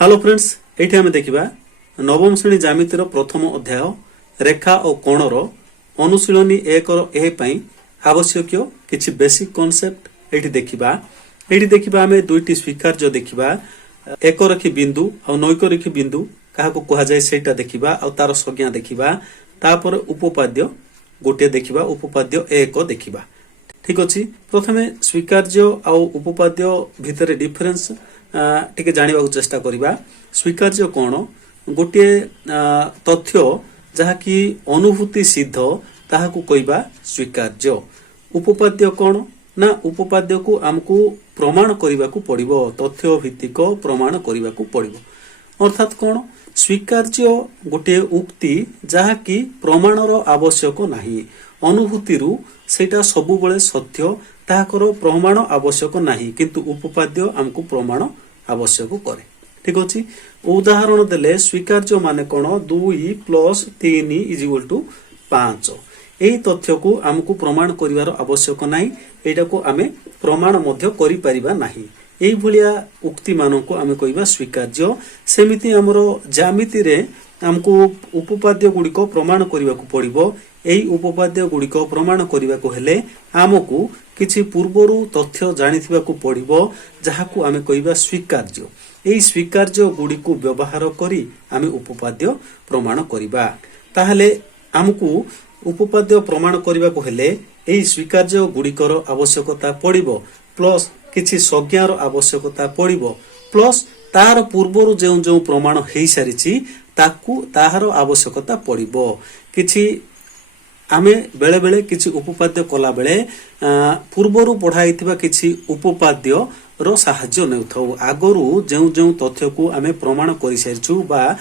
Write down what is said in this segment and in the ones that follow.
Hello friends एठी आमे देखिबा नवम श्रेणी ज्यामितिर प्रथम अध्याय रेखा और कोणर अनुशीलनी एक ए पई आवश्यक किछि बेसिक कांसेप्ट एठी देखिबा आमे दुईटी स्वीकार्य देखिबा एक रेखी बिंदु और नैक रेखी बिंदु काहाको कहा जाय सेटा देखिबा और तार संज्ञा देखिबा तापर उपपाद्य गोटे देखिबा उपपाद्य एक देखिबा। ठीक अछि प्रथमे स्वीकार्य और उपपाद्य भितर डिफरेंस टिके जानिबा को चेष्टा करिबा। स्वीकार्य कोन गोटे तथ्य जहा कि अनुभूति सिद्ध ताहाकू कहिबा स्वीकार्य। उपपाद्य कोन ना उपपाद्य को हमकू प्रमाण करिबा को पड़िबो, तथ्य भित्तिक प्रमाण करिबा को पड़िबो। अर्थात कोन स्वीकार्य गोटे उक्ति जहा कि प्रमाणर आवश्यक नाही, अनुभूति रु सेटा सबु बेले सत्य ताहाकर प्रमाण आवश्यक नाही, किंतु उपपाद्य हमकू प्रमाण आवश्यक करे। ठीक अछि उदाहरण देले स्वीकार्य माने कोन 2 + 3 = 5 एही तथ्य को हमकू प्रमाण करिवार आवश्यक नाही, एटा को आमे प्रमाण मध्य करि परिबा नाही। एही भलिया उक्ति मानन को आमे कहिबा स्वीकार्य। सेमिति हमरो ज्यामिति रे हमकू उपपाद्य गुडी को प्रमाण करिवा को पड़िबो। एही उपपाद्य गुडी को प्रमाण करिवा को हेले हमकू किछि पूर्वरु तथ्य जानिथिबा को पड़िबो जहाकू आमे कहिबा स्वीकार्य। एही स्वीकार्य गुडी को व्यवहार करी आमे उपपाद्य प्रमाण करिबा। ताहले हमकू उपपाद्य प्रमाण करिवा को हेले एही स्वीकार्य गुडीकर आवश्यकता पड़िबो प्लस किछि संज्ञार आवश्यकता पड़िबो प्लस तार पूर्वरु जेउ जेउ प्रमाण हेई सारिछि ताकू ताहार आवश्यकता पड़िबो। किछि आमे बेले बेले किछि उपपाद्य कला बेले पूर्वरु पढ़ाइथिबा किछि उपपाद्य रो सहाय्य नेउथौ। आगरु जेउ जेउ तथ्य को आमे प्रमाण करि सारिछु बा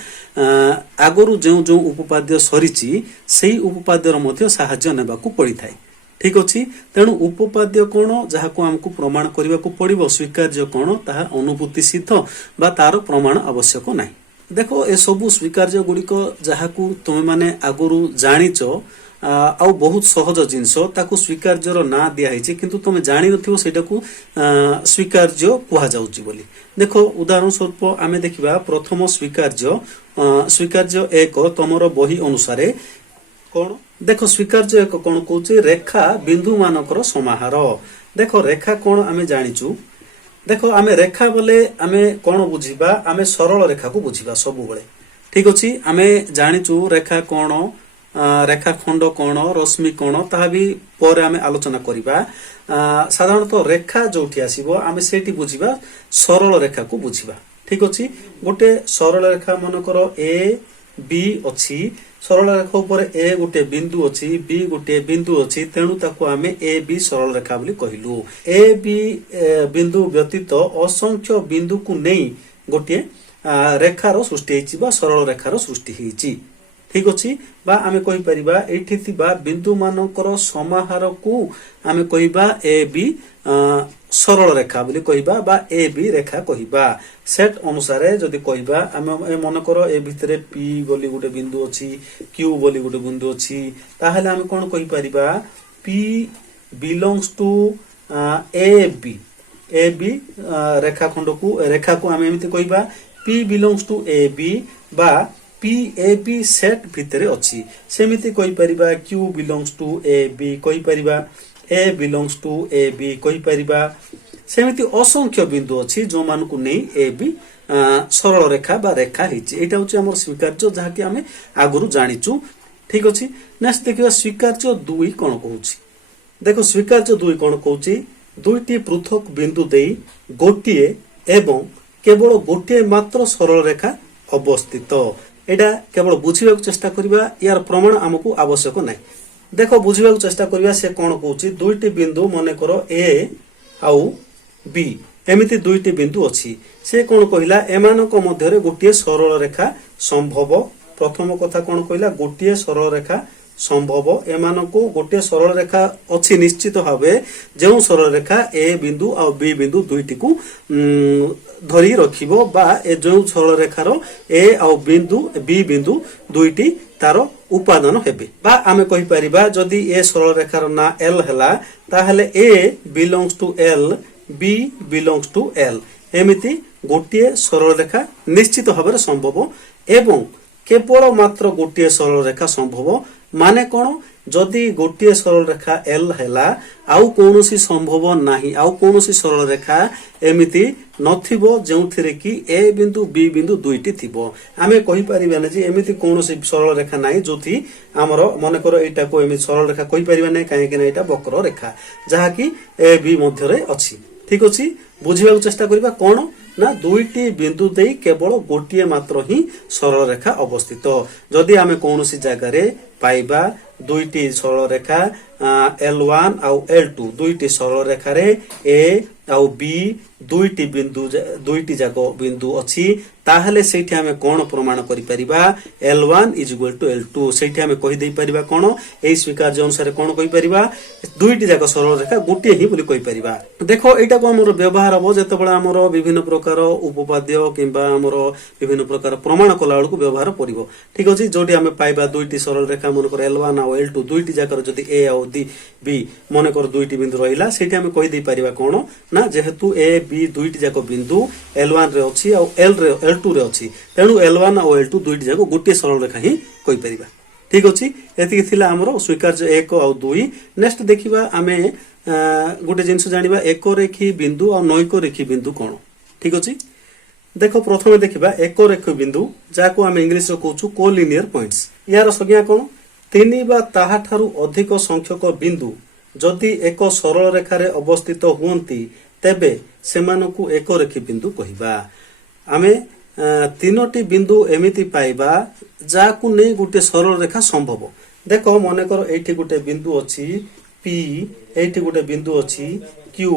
आगरु जेउ जेउ उपपाद्य सरिछि सेही उपपाद्य रो मध्ये सहाय्य नेबा को पड़िथाय। ठीक अछि तेनु उपपाद्य कोन जहाको हमकु प्रमाण करिवा को पड़िबो, स्वीकार्य कोन ताहा अनुभूति सिद्ध बा तार प्रमाण आवश्यक नाही। देखो ए सबु स्वीकार्य गुडी को जहाको तुमे माने आगरु जानिचो आउ बहुत सहज जिनस ताकू स्वीकार्यर ना दिया है, किंतु तुम जानी नथिबो सेटा को स्वीकार्य कुहा जाउची बोली। देखो उदाहरण स्वरूप आमे देखिबा प्रथम स्वीकार्य एक तमरो बही अनुसार कोन देखो स्वीकार्य एक कोन कहूची रेखा बिंदु मानकर समाहार। देखो रेखा कोन आमे जानिचू। देखो आमे रेखा बोले आमे कोन बुझिबा, आमे सरल रेखा को बुझिबा सब बेले। ठीक अछि आमे जानिचू रेखा कोन रेखा खंड कोण रश्मि कोण ताहा भी पर आमे आलोचना करिबा। साधारणतः रेखा जोठी आसीबो आमे सेठी बुझिबा सरल रेखा को बुझिबा। ठीक अछि गोटे सरल रेखा मनकर ए बी अछि, सरल रेखा ऊपर ए गोटे बिंदु अछि, बी गोटे बिंदु अछि, तेनु ताको आमे ए बी सरल रेखा बोली कहिलु। ए बी बिंदु व्यतीत असंख्य बिंदु को नै गोटे रेखार सृष्टि हेछि बा सरल रेखार सृष्टि हेछि। ठीक अछि बा आमे कहि परिबा एठी थिबा बिंदु मानकर समाहार को आमे कहिबा ए बी सरल रेखा बोली कहिबा बा ए बी रेखा कहिबा। सेट अनुसार जदि कहिबा आमे मन करो ए भितरे पी बोली गोटे बिंदु अछि, क्यू बोली गोटे बिंदु अछि, ताहाले आमे कोन कहि परिबा P belongs to A B रेखा को आमे एमिति कहिबा P belongs to A B बा पी ए बी सेट भितरे अछि। सेमिति कहि परिबा Q belongs to A B कहि परिबा, A belongs to A B कहि परिबा। सेमिति असंख्य बिंदु अछि जो मान को नै ए बी सरल रेखा बा रेखा हिछि। एटा होछि हमर स्वीकार्य जहा कि हमें आगुरु जानिचू। ठीक अछि नेक्स्ट देखिबा स्वीकार्य 2 कोन कहूछि। देखो स्वीकार्य 2 कोन कहूछि दुईटी पृथक बिंदु देई गोटिए एवं केवल गोटिए मात्र सरल रेखा अवस्थित। एटा केवल बुझिबा को चेष्टा करिबा, यार प्रमाण हमकु आवश्यक नाही। देखो बुझिबा को चेष्टा करिबा से कोन कहूछि दुईटी बिंदु मने करो ए आउ बी एमिति दुईटी बिंदु अछि। से कोन कहिला एमानक मध्य रे गोटिए सरल रेखा संभव। प्रथम कथा कोन कहिला गोटिए सरल रेखा संभव, एमानको गोटे सरल रेखा अछि निश्चित भावे जेउ सरल रेखा ए बिंदु आ बी बिंदु दुईटी को धरी रखिबो बा ए जेउ सरल रेखार ए आ बिंदु बी बिंदु दुईटी तार उपादान हेबे। बा आमे कहि परिबा जदि ए सरल रेखार ना एल हला ताहले A belongs to L, B belongs to L. एमिति गोटे सरल रेखा निश्चित भाव में संभव एवं केवल मात्र गोटे सरल रेखा संभव माने कौन जदि गोटे सरल रेखा एल हैला आउ कोनोसी संभव नाही आउ कोनोसी सरल रेखा एमिति नथिबो जेउथिरे कि ए बिंदु बी बिंदु दुईटी थिबो आमे कहि परिबा नै जे एमिति कोनोसी सरल रेखा नाही जोथि हमर मने करो एटा को एमिति सरल रेखा कहि परिबा नै काहे कि एटा वक्र रेखा जहा कि ए बी मध्य रे अछि ठीक अछि बुझिबा चेष्टा करिबा कोन ना दुईटी बिंदु देई केवल गोटिए मात्र ही सरल रेखा अवस्थित जदि आमे कोनोसी जगह रे पाइबा दुईटी सरल रेखा L1 आउ L2 दुईटी सरल रेखा रे A आउ B दुईटी जाक बिंदु अछि ताहले सेठी हमें कोन प्रमाण करि परिबा L1 = L2 सेठी हमें कहि देई परिबा कोन एई स्वीकार्य अनुसार कोन कहि परिबा दुईटी जाक सरल रेखा गोटे ही बोली कहि परिबा देखो एटा को हमर व्यवहार हो जेतेबेला हमर विभिन्न प्रकार उपपाद्य किंबा हमर विभिन्न प्रकार प्रमाण कला को व्यवहार परिबो ठीक अछि जोटी हमें पाइबा दुईटी सरल रेखा मन कर L1 आउ L2 दुईटी जाकर जदि A आउ B मन कर दुईटी बिंदु रहिला सेठी हमें कहि देई परिबा कोन ना जेहेतु A B दुईटी जाक बिंदु L1 रे अछि आउ L2 रे अछि तेनु L1 आउ L2 दुईटी जाक गोटे सरल रेखा ही कहि परिबा ठीक अछि एति थिला हमरो स्वीकार्य 1 आउ 2 नेक्स्ट देखिबा आमे गोटे जिंस जानिबा एक रेखी बिंदु आउ नैक रेखी बिंदु कोन ठीक अछि देखो प्रथमे देखिबा एक रेखी बिंदु जाको आमे इंग्लिश रो कहउछु कोलिनियर पॉइंट्स यार संज्ञा कोन तीन बा ताहा ठारू अधिक संख्यक बिंदु जदि एक सरल रेखा रे अवस्थित हुंती तेबे सेमानकु एक रेखी बिंदु कहिबा आमे तीनोटी बिंदु एमिति पाइबा जाकु नै गुटे सरल रेखा संभव देखो मने करो एठी गुटे बिंदु अछि P एठी गुटे बिंदु अछि Q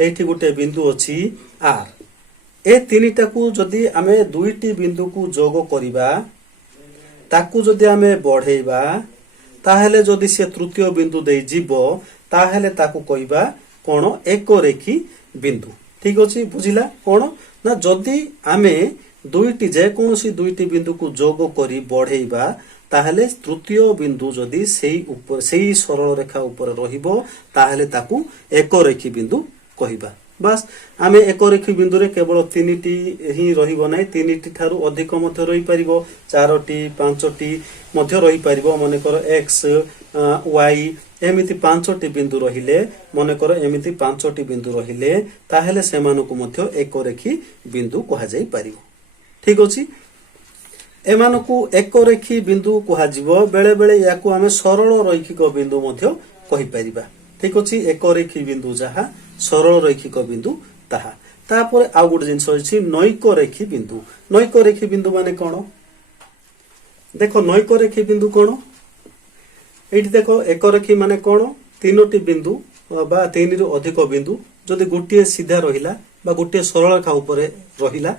एठी गुटे बिंदु अछि R ए तीनिटा को जदि आमे दुईटी बिंदु को जोग करिबा ताकू जदि आमे बढ़ेबा ताहेले जदि से तृतीय बिंदु दे जीवो ताहेले ताकू कहिबा कोन एक रेखी बिंदु ठीक अछि बुझिला कोन ना जदि आमे दुईटी जे कोनोसी दुईटी बिंदु को जोग करी बढ़ेबा ताहेले तृतीय बिंदु जदि सेई ऊपर सेई सरल रेखा ऊपर रहिबो ताहेले ताकू एक रेखी बिंदु कहिबा बस आमे एक रेखी बिंदु रे केवल तीनटी ही रहिबो नै तीनटी थारु अधिक मध्य रहि परिबो चारोटी पांचटी मध्य रहि परिबो मने करो x y एमिति पांचटी बिंदु रहिले मने करो एमिति पांचटी बिंदु रहिले ताहेले सेमानकु मध्य एक रेखी बिंदु कहा जाई परिबो ठीक अछि एमानकु एक रेखी बिंदु कहा जिवो बेले बेले याकु आमे सरल रैखिक बिंदु मध्य कहि परिबा ठीक अछि एक रेखी बिंदु जहा सरल रैखिक बिंदु ताहा तापर आ गुड जिंस अछि नैक रेखी बिंदु माने कोन देखो नैक रेखी बिंदु कोन एठी देखो एक रेखी माने कोन तीनोटी बिंदु बा तीन रु अधिक बिंदु जदि गोटे सीधा रहिला बा गोटे सरल रेखा ऊपर रहिला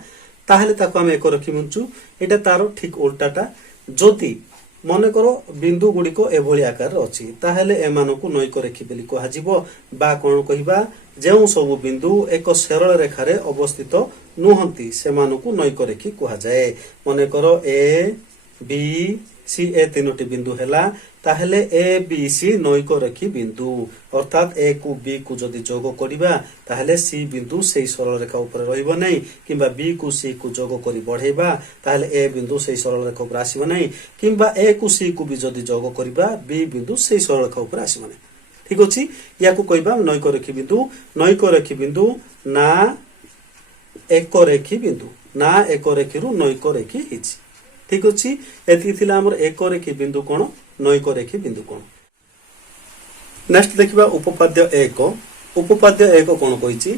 ताहले ताको हम एक रेखी मुंचु एटा तारो ठीक उल्टाटा जदि मने करो बिंदु गुड़िको एभली आकार अछि ताहले एमानकु नैक रेखी बेली कहा जिवो बा कोन कहिबा जेउ सब बिंदु एक सरल रेखा रे अवस्थित नुहंती सेमानकु नैक रेखी कहा जाए मने करो A B C ए तीनोटी बिंदु हैला ताहले A B C नैक रेखी बिंदु अर्थात A को B को जदि जोग करिबा ताहले C बिंदु सेही सरल रेखा ऊपर रहिबो नै किबा B को C को जोग करी बढ़ेबा ताहले A बिंदु सेही सरल रेखा ऊपर आसीबो नै किबा A को C को भी जदि जोग करिबा B बिंदु सेही सरल रेखा ऊपर आसीबो नै ठीक अछि याकू कहिबा नैक रेखी बिंदु ना एक रेखी बिंदु ना एक रेखी रु नैक रेखी हिछि ठीक अछि एति थिला हमर एक रेखी बिंदु कोन नैक रेखी बिंदु कोन नेक्स्ट देखिबा उपपाद्य 1 कोन कहिछि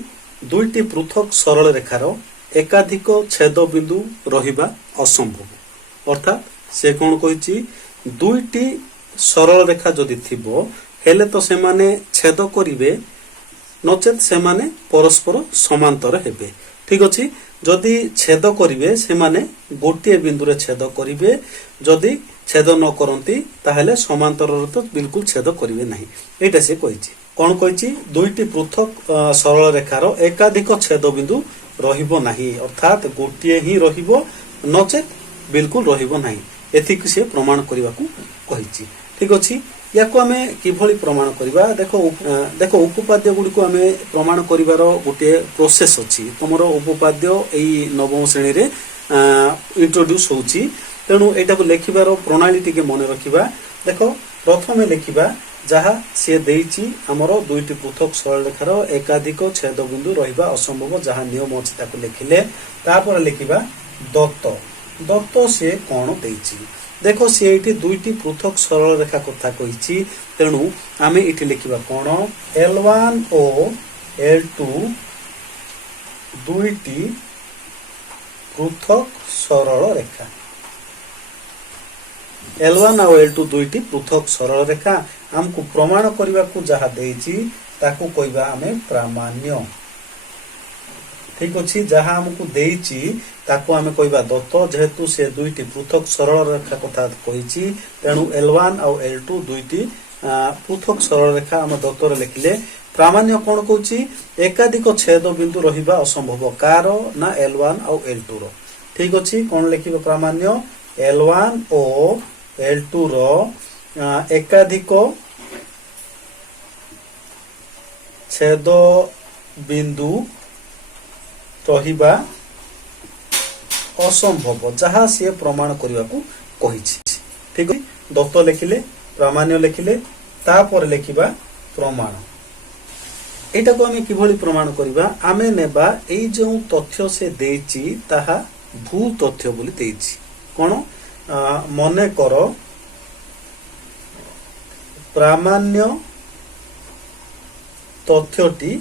दुईटी पृथक सरल रेखार एकाधिक छेद बिंदु रहिबा असंभव अर्थात से कोन कहिछि दुईटी सरल रेखा जदि थिबो हेले तो से माने छेद करिवे नचेत से माने परस्पर समांतर हेबे ठीक अछि जदि छेद करिवे से माने गोटे बिंदु रे छेद करिवे जदि छेद न करंती ताहेले समांतर रे तो बिल्कुल छेद करिवे नाही एटा से कहिछि कोन कहिछि दुईटी पृथक सरल रेखार एकाधिक छेद बिंदु रहिबो नाही अर्थात गोटे ही रहिबो नचेत बिल्कुल रहिबो नाही एथिक से प्रमाण करिवाकू कहिछि ठीक अछि या को आमे किभली प्रमाण करिबा देखो उपपाद्य गुडी को आमे प्रमाण करिवार गोटे प्रोसेस अछि तमरो उपपाद्य एई नवम श्रेणी रे इंट्रोड्यूस होउची तेणु एटा को लेखिबार प्रणाली टिके मने रखिबा देखो प्रथमे लेखिबा जहा से देइची हमरो दुईटी पृथक सरल रेखार एकाधिक छेद बिंदु रहिबा असंभव जहा नियम अछि ताको लेखिले तापर लेखिबा दत्त से कोण देइची देखो से एठी दुईटी पृथक सरल रेखा कथा कहिची तेणु आमे एठी लेखिबा कोण L1 ओ L2 दुईटी पृथक सरल रेखा L1 और L2 दुईटी पृथक सरल रेखा हमको प्रमाण करने को जहा देइची ताकू कहबा आमे प्रामाण्य ठीक अछि जहा हमको देइची ताकू आमे कहबा दत्त जेहेतु से दुईटी पृथक सरल रेखा कथा कहिची तेणु L1 और L2 दुईटी पृथक सरल रेखा हम दत्त रे लिखले प्रामाण्य कोन कहूची एकाधिक छेद बिंदु रहिबा असंभव कार ना L1 और L2 रो ठीक अछि कोन लिखिबा प्रामाण्य L1 और L2 रो एकाधिक छेद बिंदु रहिबा असंभव जहा से प्रमाण करने को कहिछि ठीक है दत्त लिखिले प्रामाण्य लिखिले तापर लिखिबा प्रमाण एटा को आमे किभली प्रमाण करिबा आमे नेबा एई जो तथ्य से देइछि ताहा भू तथ्य बोली देइछि कोन मने करो प्रामाण्य तथ्यटी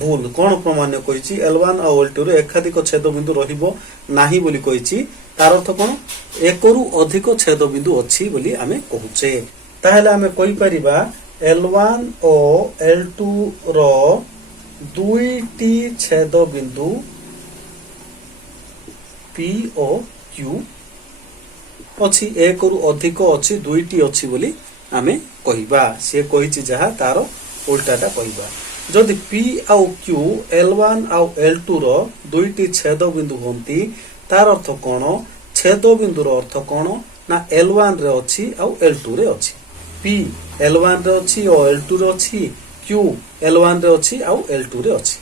भूल कोन प्रमाण्य कहिछि L1 और L2 रे एकाधिक छेद बिंदु रहिबो नाही बोली कहिछि तार अर्थ कोन एकरु अधिक छेद बिंदु अछि बोली आमे कहूचे ताहेले आमे कहि परिबा L1 और L2 रो दुईटी छेद बिंदु P और Q अछि एकरु अधिक अछि दुईटी अछि बोली आमे कहिबा से कहिछि जहा तारो उल्टाटा कहिबा जदि P आउ Q L1 आउ L2 रो दुईटी छेद बिंदु होंती तार अर्थ कोन छेद बिंदु रो अर्थ कोन ना L1 रे अछि आउ L2 रे अछि P L1 रे अछि और L2 रे अछि Q L1 रे अछि आउ L2 रे अछि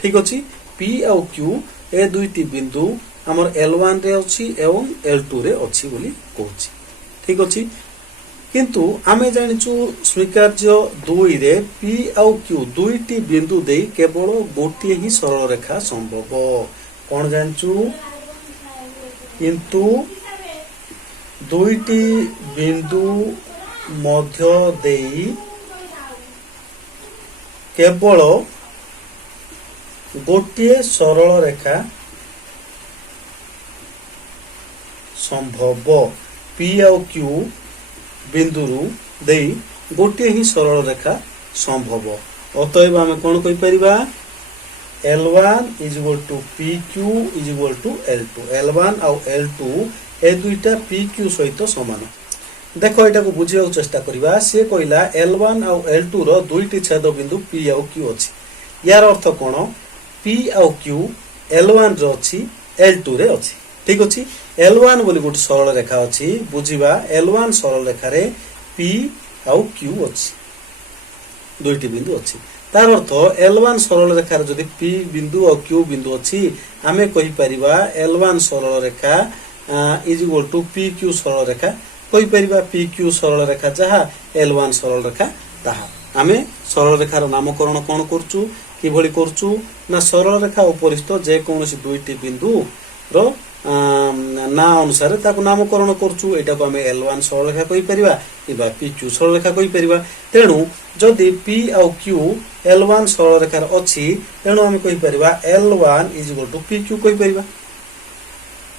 ठीक अछि P आउ Q ए दुईटी बिंदु हमर L1 रे अछि एवं L2 रे अछि बोली कहछि ठीक अछि किंतु आमे जानिचु स्वीकार्य 2 रे P आउ Q दुईटी बिंदु देई केवल गोटिए ही सरल रेखा संभव कोन जानिचु किंतु दुईटी बिंदु मध्य देई केवल गोटिए सरल रेखा संभव P आउ Q बिंदुरु देई गोटे ही सरल रेखा संभव अतएव आमे कोन कहि परिबा L1 = PQ = L2 L1 और L2 ए दुईटा PQ सहित समान देखो एटा को बुझिया चेष्टा करिबा से कहिला L1 और L2 रो दुईटी छेद बिंदु P और Q अछि यार अर्थ कोन P और Q L1 रो अछि L2 रे अछि ठीक अछि L1 बोली गोटे सरल रेखा अछि बुझिबा L1 सरल रेखा रे P आउ Q अछि दुईटी बिंदु अछि तार अर्थ L1 सरल रेखा रे जदि P बिंदु और Q बिंदु अछि आमे कहि परिबा L1 सरल रेखा = PQ सरल रेखा कहि परिबा PQ सरल रेखा जहा L1 सरल रेखा ताहा आमे सरल रेखार नामकरण कोन करचु किभली करचु ना सरल रेखा उपरिस्थ जे कोनोसी दुईटी बिंदु रो ना अनुसार ताको नामकरण करचु एटा को हमें L1 सरल रेखा कहि परिबा किबा PQ सरल रेखा कहि परिबा तेणु जदि P आउ Q L1 सरल रेखार अछि तेणु हम कहि परिबा L1 = PQ कहि परिबा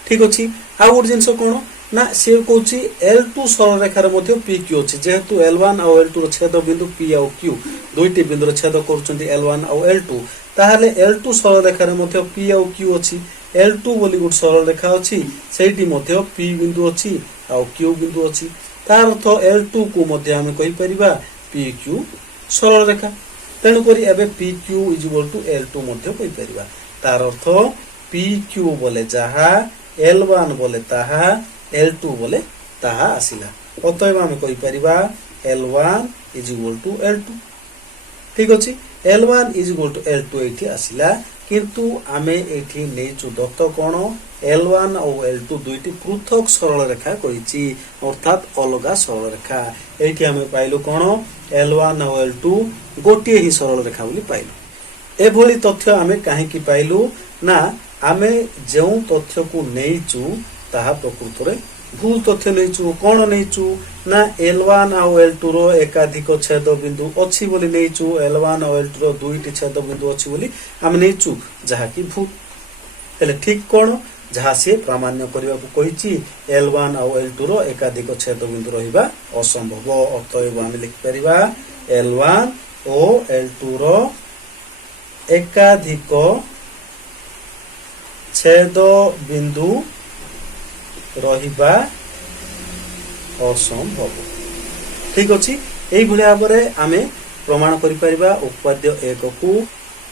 ठीक अछि आ गोट जिंस कोन ना से कहूची L2 सरल रेखार मध्ये PQ अछि जेहेतु L1 और L2 रो छेद बिंदु P आउ Q दुईटी बिंदु रो छेद करचंती L1 और L2 ताहाले L2 सरल रेखार मध्ये P आउ Q अछि L2 बोली गुट सरल रेखा अछि सेठी मध्ये P बिंदु अछि आउ Q बिंदु अछि तार अर्थ L2 को मध्ये हम कहि परिबा PQ सरल रेखा तेणु करी एबे PQ = L2 मध्ये कहि परिबा तार अर्थ PQ बोले जहा L1 बोले ताहा L2 बोले ताहा आसिला। अतएव आम कहीपर L1 is equal to L2 ठीक अच्छे L1 is equal to L2 ये आसला किंतु आमे एठी नेचु दत्त कोण L1 और L2 दुईटी पृथक सरल रेखा कहिछि अर्थात अलगा सरल रेखा एठी आमे पाइलु कोण L1 और L2 गोटे ही सरल रेखा बोली पाइलु एभली तथ्य आमे काहे की पाइलु ना आमे जेउ तथ्य को नेइचु ताहा प्रकृत रे भूल तथ्य नेइचु कोण नेइचु ना L1 और L2 रो एकाधिक छेद बिंदु अछि बोली नेइचु L1 और L2 रो दुईटी छेद बिंदु अछि बोली हम नेइचु जहा की भूल हेले ठीक कोण जहा से प्रामाण्य करिवा को कहिछि L1 और L2 रो एकाधिक छेद बिंदु रहिबा असंभव अतएव हम लिख परिबा L1 और L2 रो एकाधिक छेद बिंदु रहिबा असंभव ठीक अछि एई भलिया भाबरे आमे प्रमाण करि परिबा उपपाद्य 1 को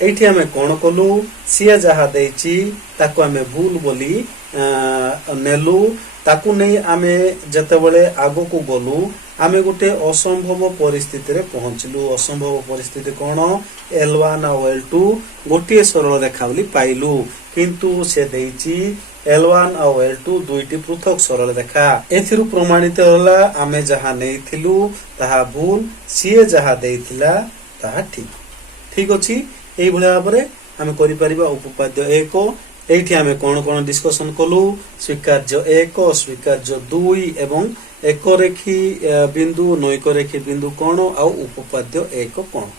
एठी आमे कोन कलु सिया जहा देछि ताको आमे भूल बोली नेलु ताकू नै आमे जतेबेले आगो को गलु आमे गोटे असंभव परिस्थिति रे पहुंचलु असंभव परिस्थिति कोन L1 और L2 गोटे सरल रेखा बोली पाइलु किंतु से देछि L1 और L2 दुईटी पृथक सरल रेखा एथिरु प्रमाणित होला आमे जहा नेथिलु ताहा भूल सिए जहा देथिला ताहा ठीक ठीक अछि एई भलिया भाबरे आमे करि परिबा उपपाद्य 1 एठी आमे कोन कोन डिस्कशन कलु स्वीकार्य 1 स्वीकार्य 2 एवं एक रेखी बिंदु नैक रेखी बिंदु कोन आ उपपाद्य 1 कोन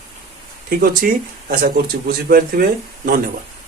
ठीक अछि आशा करछि बुझि पारथिबे धन्यवाद।